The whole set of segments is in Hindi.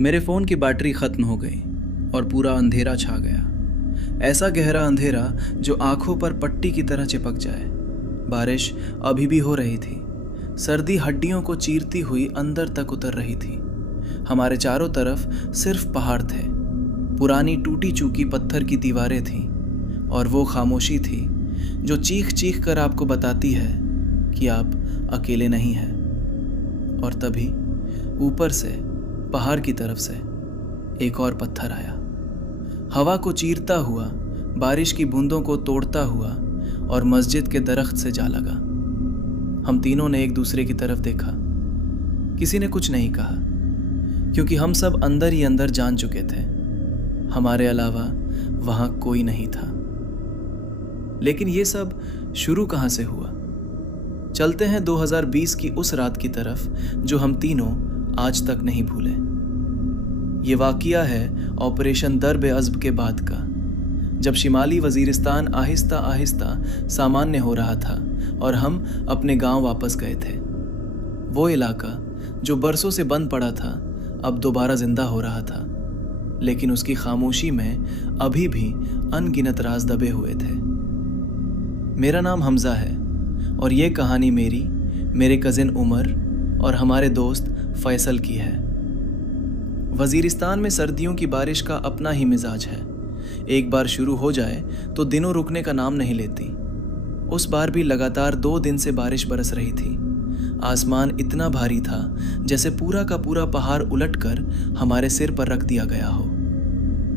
मेरे फ़ोन की बैटरी ख़त्म हो गई और पूरा अंधेरा छा गया। ऐसा गहरा अंधेरा जो आंखों पर पट्टी की तरह चिपक जाए। बारिश अभी भी हो रही थी। सर्दी हड्डियों को चीरती हुई अंदर तक उतर रही थी। हमारे चारों तरफ सिर्फ पहाड़ थे। पुरानी टूटी चूकी पत्थर की दीवारें थीं और वो खामोशी थी जो चीख चीख कर आपको बताती है कि आप अकेले नहीं हैं। और तभी ऊपर से पहाड़ की तरफ से एक और पत्थर आया, हवा को चीरता हुआ, बारिश की बूंदों को तोड़ता हुआ और मस्जिद के दरख्त से जा लगा। हम तीनों ने एक दूसरे की तरफ देखा। किसी ने कुछ नहीं कहा क्योंकि हम सब अंदर ही अंदर जान चुके थे हमारे अलावा वहां कोई नहीं था। लेकिन ये सब शुरू कहां से हुआ? चलते हैं 2020 की उस रात की तरफ जो हम तीनों आज तक नहीं भूले। ये वाक़या है ऑपरेशन दर्ब-ए-अज़्ब के बाद का, जब शिमाली वज़ीरिस्तान आहिस्ता आहिस्ता सामान्य हो रहा था और हम अपने गांव वापस गए थे। वो इलाका जो बरसों से बंद पड़ा था अब दोबारा जिंदा हो रहा था, लेकिन उसकी खामोशी में अभी भी अनगिनत राज दबे हुए थे। मेरा नाम हमज़ा है और ये कहानी मेरी, मेरे कज़िन उमर और हमारे दोस्त फैसल की है। वज़ीरिस्तान में सर्दियों की बारिश का अपना ही मिजाज है। एक बार शुरू हो जाए तो दिनों रुकने का नाम नहीं लेती। उस बार भी लगातार 2 दिन से बारिश बरस रही थी। आसमान इतना भारी था जैसे पूरा का पूरा पहाड़ उलटकर हमारे सिर पर रख दिया गया हो।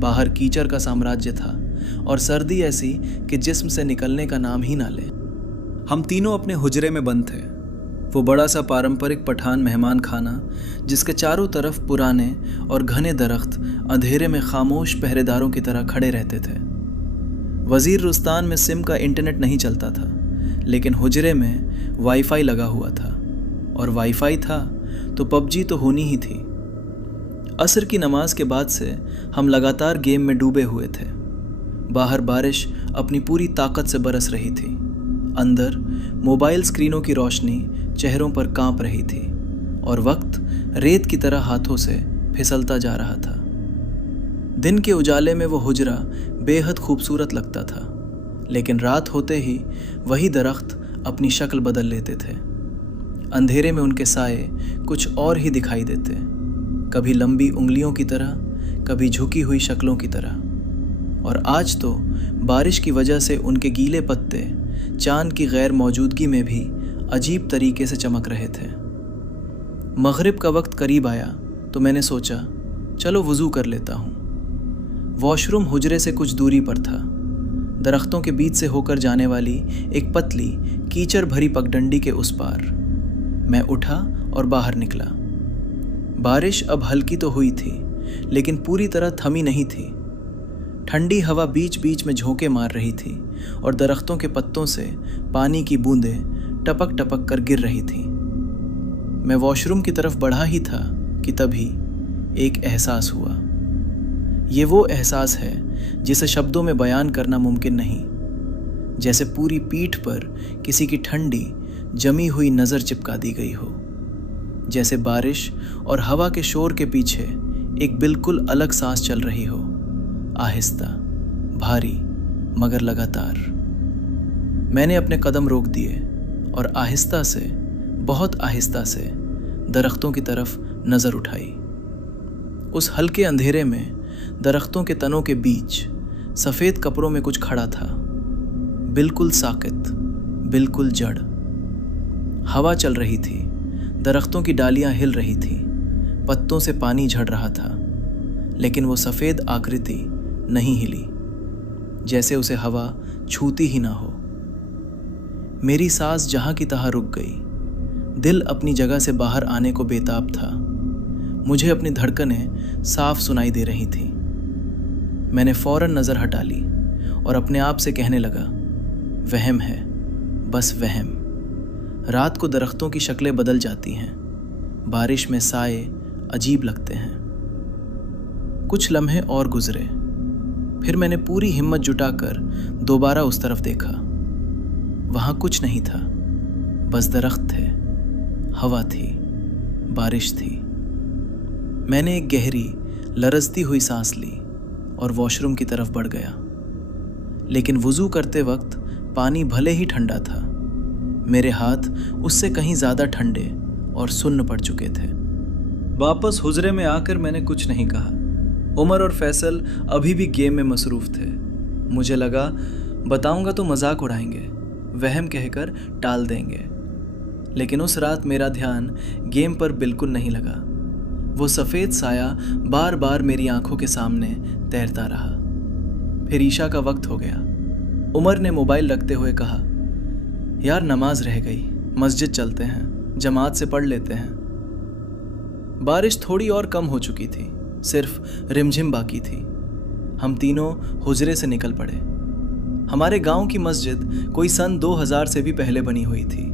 बाहर कीचड़ का साम्राज्य था और सर्दी ऐसी कि जिस्म से निकलने का नाम ही ना ले। हम तीनों अपने हुजरे में बंद थे। वो बड़ा सा पारंपरिक पठान मेहमान खाना जिसके चारों तरफ पुराने और घने दरख्त अंधेरे में खामोश पहरेदारों की तरह खड़े रहते थे। वज़ीरिस्तान में सिम का इंटरनेट नहीं चलता था, लेकिन हुजरे में वाईफाई लगा हुआ था, और वाईफाई था तो पबजी तो होनी ही थी। असर की नमाज के बाद से हम लगातार गेम में डूबे हुए थे। बाहर बारिश अपनी पूरी ताकत से बरस रही थी। अंदर मोबाइल स्क्रीनों की रोशनी चेहरों पर कांप रही थी और वक्त रेत की तरह हाथों से फिसलता जा रहा था। दिन के उजाले में वो हुजरा बेहद खूबसूरत लगता था, लेकिन रात होते ही वही दरख्त अपनी शक्ल बदल लेते थे। अंधेरे में उनके साए कुछ और ही दिखाई देते, कभी लंबी उंगलियों की तरह, कभी झुकी हुई शक्लों की तरह। और आज तो बारिश की वजह से उनके गीले पत्ते चांद की गैर मौजूदगी में भी अजीब तरीके से चमक रहे थे। मगरिब का वक्त करीब आया तो मैंने सोचा चलो वज़ू कर लेता हूँ। वॉशरूम हुजरे से कुछ दूरी पर था। दरख्तों के बीच से होकर जाने वाली एक पतली कीचड़ भरी पगडंडी के उस पार। मैं उठा और बाहर निकला। बारिश अब हल्की तो हुई थी, लेकिन पूरी तरह थमी नहीं थी। ठंडी हवा बीच बीच में झोंके मार रही थी और दरख्तों के पत्तों से पानी की बूंदें टपक टपक कर गिर रही थी। मैं वॉशरूम की तरफ बढ़ा ही था कि तभी एक एहसास हुआ। ये वो एहसास है जिसे शब्दों में बयान करना मुमकिन नहीं। जैसे पूरी पीठ पर किसी की ठंडी जमी हुई नज़र चिपका दी गई हो। जैसे बारिश और हवा के शोर के पीछे एक बिल्कुल अलग सांस चल रही हो, आहिस्ता, भारी, मगर लगातार। मैंने अपने कदम रोक दिए और आहिस्ता से, बहुत आहिस्ता से दरख्तों की तरफ नज़र उठाई। उस हल्के अंधेरे में दरख्तों के तनों के बीच सफ़ेद कपड़ों में कुछ खड़ा था, बिल्कुल साकित, बिल्कुल जड़। हवा चल रही थी, दरख्तों की डालियां हिल रही थी, पत्तों से पानी झड़ रहा था, लेकिन वो सफ़ेद आकृति नहीं हिली, जैसे उसे हवा छूती ही ना हो। मेरी सांस जहाँ की तहाँ रुक गई। दिल अपनी जगह से बाहर आने को बेताब था। मुझे अपनी धड़कनें साफ सुनाई दे रही थीं। मैंने फौरन नज़र हटा ली और अपने आप से कहने लगा, वहम है, बस वहम। रात को दरख्तों की शक्लें बदल जाती हैं, बारिश में साए अजीब लगते हैं। कुछ लम्हे और गुजरे, फिर मैंने पूरी हिम्मत जुटाकर दोबारा उस तरफ देखा। वहाँ कुछ नहीं था, बस दरख्त थे, हवा थी, बारिश थी। मैंने एक गहरी लरजती हुई सांस ली और वॉशरूम की तरफ बढ़ गया। लेकिन वुज़ू करते वक्त पानी भले ही ठंडा था, मेरे हाथ उससे कहीं ज़्यादा ठंडे और सुन्न पड़ चुके थे। वापस हुजरे में आकर मैंने कुछ नहीं कहा। उमर और फैसल अभी भी गेम में मसरूफ़ थे। मुझे लगा बताऊंगा तो मजाक उड़ाएंगे, वहम कहकर टाल देंगे। लेकिन उस रात मेरा ध्यान गेम पर बिल्कुल नहीं लगा। वो सफ़ेद साया बार बार मेरी आंखों के सामने तैरता रहा। फिर ईशा का वक्त हो गया। उमर ने मोबाइल रखते हुए कहा, यार नमाज रह गई, मस्जिद चलते हैं, जमात से पढ़ लेते हैं। बारिश थोड़ी और कम हो चुकी थी, सिर्फ रिमझिम बाकी थी। हम तीनों हुजरे से निकल पड़े। हमारे गांव की मस्जिद कोई सन 2000 से भी पहले बनी हुई थी।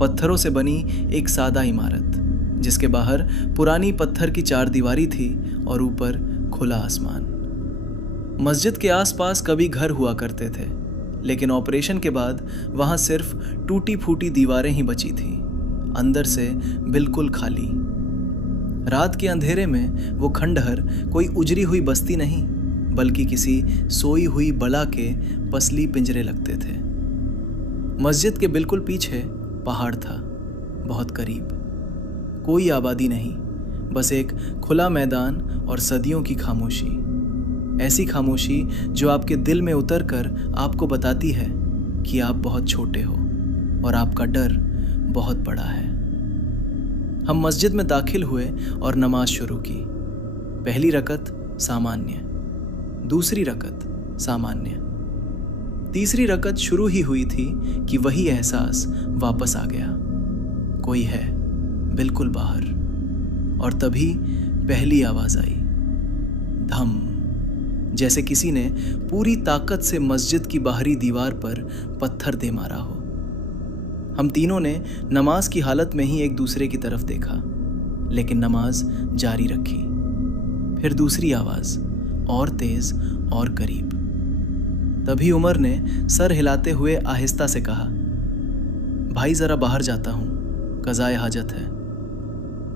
पत्थरों से बनी एक सादा इमारत, जिसके बाहर पुरानी पत्थर की चारदीवारी थी और ऊपर खुला आसमान। मस्जिद के आसपास कभी घर हुआ करते थे, लेकिन ऑपरेशन के बाद वहां सिर्फ टूटी फूटी दीवारें ही बची थीं, अंदर से बिल्कुल खाली। रात के अंधेरे में वो खंडहर कोई उजरी हुई बस्ती नहीं, बल्कि किसी सोई हुई बला के पसली पिंजरे लगते थे। मस्जिद के बिल्कुल पीछे पहाड़ था, बहुत करीब। कोई आबादी नहीं, बस एक खुला मैदान और सदियों की खामोशी। ऐसी खामोशी जो आपके दिल में उतरकर आपको बताती है कि आप बहुत छोटे हो और आपका डर बहुत बड़ा है। हम मस्जिद में दाखिल हुए और नमाज शुरू की। पहली रकत सामान्य, दूसरी रकत सामान्य, तीसरी रकत शुरू ही हुई थी कि वही एहसास वापस आ गया। कोई है बिल्कुल बाहर। और तभी पहली आवाज आई, धम, जैसे किसी ने पूरी ताकत से मस्जिद की बाहरी दीवार पर पत्थर दे मारा हो। हम तीनों ने नमाज की हालत में ही एक दूसरे की तरफ देखा, लेकिन नमाज जारी रखी। फिर दूसरी आवाज, और तेज और करीब। तभी उमर ने सर हिलाते हुए आहिस्ता से कहा, भाई जरा बाहर जाता हूं, कज़ाए हाजत है।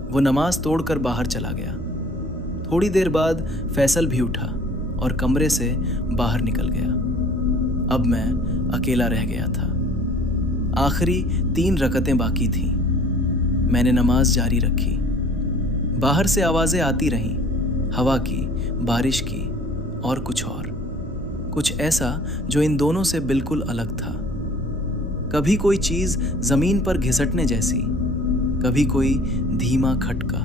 वो नमाज तोड़कर बाहर चला गया। थोड़ी देर बाद फैसल भी उठा और कमरे से बाहर निकल गया। अब मैं अकेला रह गया था। आखिरी 3 रकतें बाकी थीं। मैंने नमाज जारी रखी। बाहर से आवाज़ें आती रहीं, हवा की, बारिश की और कुछ ऐसा जो इन दोनों से बिल्कुल अलग था। कभी कोई चीज़ ज़मीन पर घिसटने जैसी, कभी कोई धीमा खटका।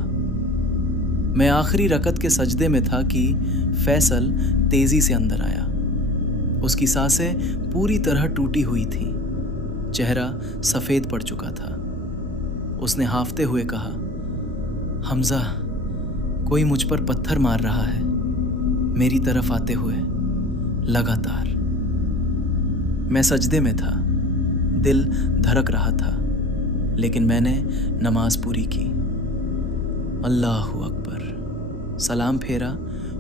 मैं आखिरी रकत के सजदे में था कि फैसल तेजी से अंदर आया। उसकी सांसें पूरी तरह टूटी हुई थीं, चेहरा सफ़ेद पड़ चुका था। उसने हांफते हुए कहा, हमजा, कोई मुझ पर पत्थर मार रहा है, मेरी तरफ आते हुए लगातार। मैं सजदे में था, दिल धड़क रहा था, लेकिन मैंने नमाज पूरी की। अल्लाहु अकबर, सलाम फेरा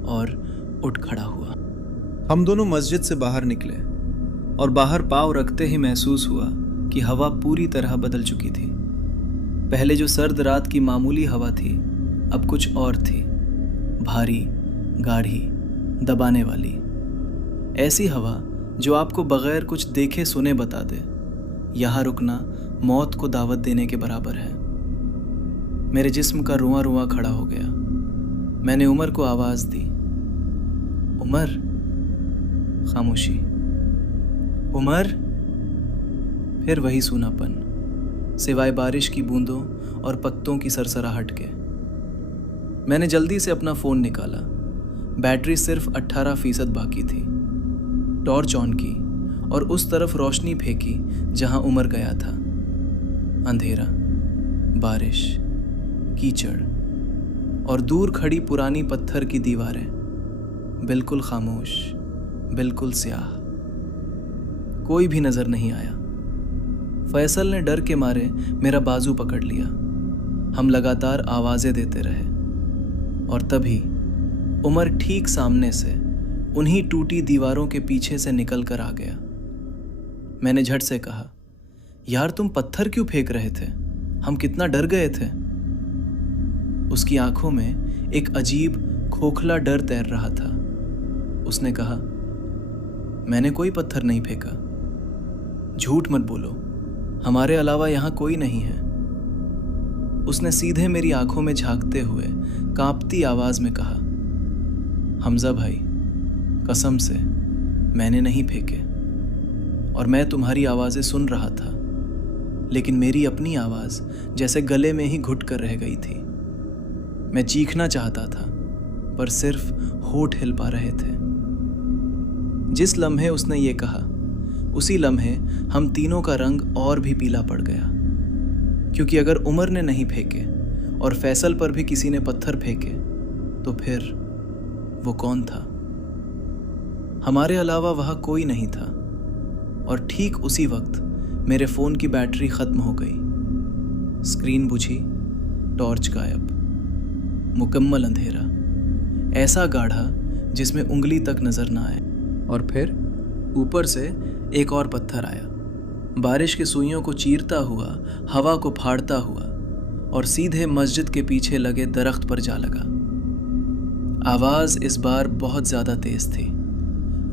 और उठ खड़ा हुआ। हम दोनों मस्जिद से बाहर निकले और बाहर पाँव रखते ही महसूस हुआ कि हवा पूरी तरह बदल चुकी थी। पहले जो सर्द रात की मामूली हवा थी, अब कुछ और थी, भारी, गाढ़ी, दबाने वाली। ऐसी हवा जो आपको बगैर कुछ देखे सुने बता दे, यहाँ रुकना मौत को दावत देने के बराबर है। मेरे जिस्म का रुआं रुआं खड़ा हो गया। मैंने उमर को आवाज़ दी, उमर। खामोशी। उमर। फिर वही सूनापन, सिवाय बारिश की बूंदों और पत्तों की सरसराहट के। मैंने जल्दी से अपना फ़ोन निकाला। बैटरी सिर्फ 18% बाकी थी। टॉर्च ऑन की और उस तरफ रोशनी फेंकी जहां उमर गया था। अंधेरा, बारिश, कीचड़ और दूर खड़ी पुरानी पत्थर की दीवारें, बिल्कुल खामोश, बिल्कुल स्याह। कोई भी नजर नहीं आया। फैसल ने डर के मारे मेरा बाजू पकड़ लिया। हम लगातार आवाज़ें देते रहे और तभी उमर ठीक सामने से उन्हीं टूटी दीवारों के पीछे से निकल कर आ गया। मैंने झट से कहा, यार तुम पत्थर क्यों फेंक रहे थे? हम कितना डर गए थे। उसकी आंखों में एक अजीब खोखला डर तैर रहा था। उसने कहा, मैंने कोई पत्थर नहीं फेंका। झूठ मत बोलो, हमारे अलावा यहाँ कोई नहीं है। उसने सीधे मेरी आंखों में झांकते हुए कांपती आवाज में कहा, हमजा भाई, कसम से मैंने नहीं फेंके। और मैं तुम्हारी आवाज़ें सुन रहा था, लेकिन मेरी अपनी आवाज़ जैसे गले में ही घुट कर रह गई थी। मैं चीखना चाहता था, पर सिर्फ होठ हिल पा रहे थे। जिस लम्हे उसने ये कहा, उसी लम्हे हम तीनों का रंग और भी पीला पड़ गया। क्योंकि अगर उमर ने नहीं फेंके और फैसल पर भी किसी ने पत्थर फेंके, तो फिर वो कौन था? हमारे अलावा वहाँ कोई नहीं था। और ठीक उसी वक्त मेरे फ़ोन की बैटरी ख़त्म हो गई। स्क्रीन बुझी, टॉर्च गायब, मुकम्मल अंधेरा, ऐसा गाढ़ा जिसमें उंगली तक नज़र ना आए। और फिर ऊपर से एक और पत्थर आया, बारिश की सुइयों को चीरता हुआ, हवा को फाड़ता हुआ, और सीधे मस्जिद के पीछे लगे दरख्त पर जा लगा। आवाज़ इस बार बहुत ज़्यादा तेज़ थी,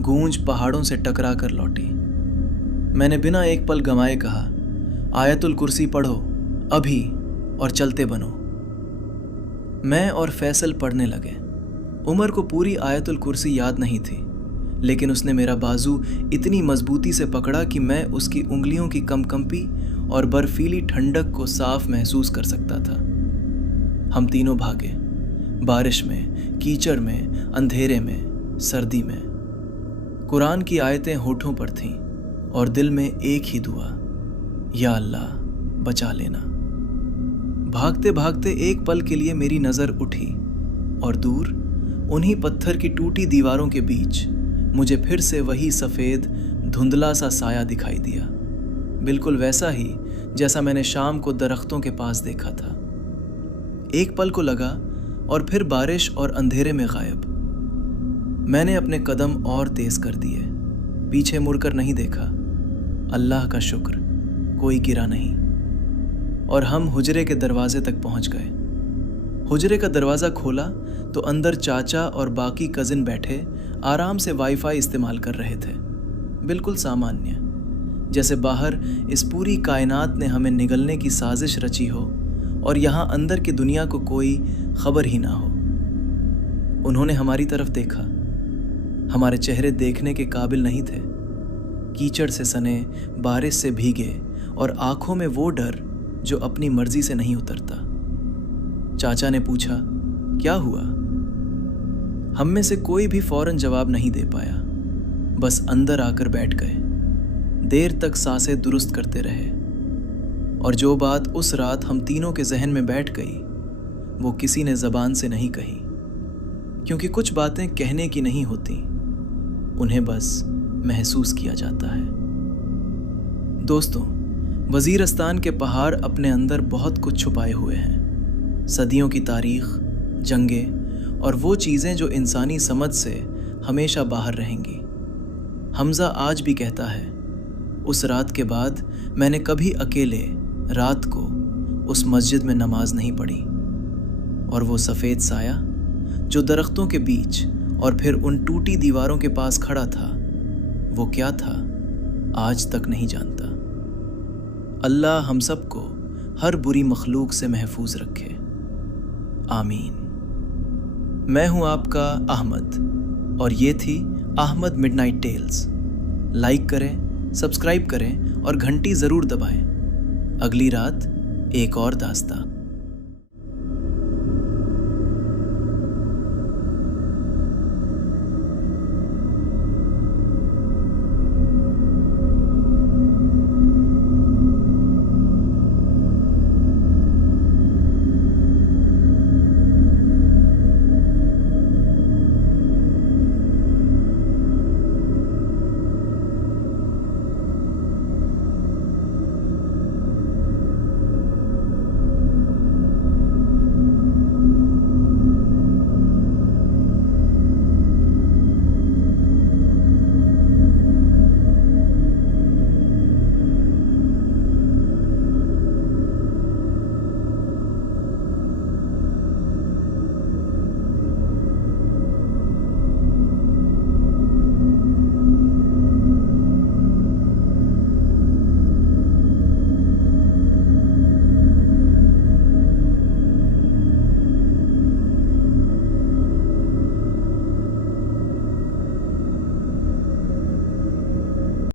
गूंज पहाड़ों से टकरा कर लौटी। मैंने बिना एक पल गंवाए कहा, आयतुल कुर्सी पढ़ो अभी और चलते बनो। मैं और फैसल पढ़ने लगे। उमर को पूरी आयतुल कुर्सी याद नहीं थी, लेकिन उसने मेरा बाजू इतनी मजबूती से पकड़ा कि मैं उसकी उंगलियों की कंपी और बर्फीली ठंडक को साफ महसूस कर सकता था। हम तीनों भागे, बारिश में, कीचड़ में, अंधेरे में, सर्दी में। कुरान की आयतें होठों पर थीं और दिल में एक ही दुआ, या अल्लाह बचा लेना। भागते भागते एक पल के लिए मेरी नज़र उठी और दूर उन्हीं पत्थर की टूटी दीवारों के बीच मुझे फिर से वही सफ़ेद धुंधला सा साया दिखाई दिया, बिल्कुल वैसा ही जैसा मैंने शाम को दरख्तों के पास देखा था। एक पल को लगा और फिर बारिश और अंधेरे में गायब। मैंने अपने कदम और तेज कर दिए, पीछे मुड़कर नहीं देखा। अल्लाह का शुक्र, कोई गिरा नहीं। और हम हुजरे के दरवाजे तक पहुंच गए। हुजरे का दरवाज़ा खोला तो अंदर चाचा और बाकी कज़िन बैठे आराम से वाईफाई इस्तेमाल कर रहे थे, बिल्कुल सामान्य, जैसे बाहर इस पूरी कायनात ने हमें निगलने की साजिश रची हो और यहाँ अंदर की दुनिया को कोई खबर ही ना हो। उन्होंने हमारी तरफ देखा। हमारे चेहरे देखने के काबिल नहीं थे, कीचड़ से सने, बारिश से भीगे और आंखों में वो डर जो अपनी मर्जी से नहीं उतरता। चाचा ने पूछा, क्या हुआ? हम में से कोई भी फौरन जवाब नहीं दे पाया, बस अंदर आकर बैठ गए। देर तक सांसें दुरुस्त करते रहे। और जो बात उस रात हम तीनों के जहन में बैठ गई, वो किसी ने ज़बान से नहीं कही, क्योंकि कुछ बातें कहने की नहीं होती, उन्हें बस महसूस किया जाता है। दोस्तों, वज़ीरस्तान के पहाड़ अपने अंदर बहुत कुछ छुपाए हुए हैं। सदियों की तारीख, जंगें और वो चीज़ें जो इंसानी समझ से हमेशा बाहर रहेंगी। हमजा आज भी कहता है, उस रात के बाद मैंने कभी अकेले रात को उस मस्जिद में नमाज नहीं पढ़ी। और वो सफ़ेद साया जो दरख्तों के बीच और फिर उन टूटी दीवारों के पास खड़ा था, वो क्या था आज तक नहीं जानता। अल्लाह हम सबको हर बुरी मखलूक से महफूज रखे, आमीन। मैं हूं आपका अहमद और ये थी अहमद मिडनाइट टेल्स। लाइक करें, सब्सक्राइब करें और घंटी ज़रूर दबाएं। अगली रात एक और दास्तां।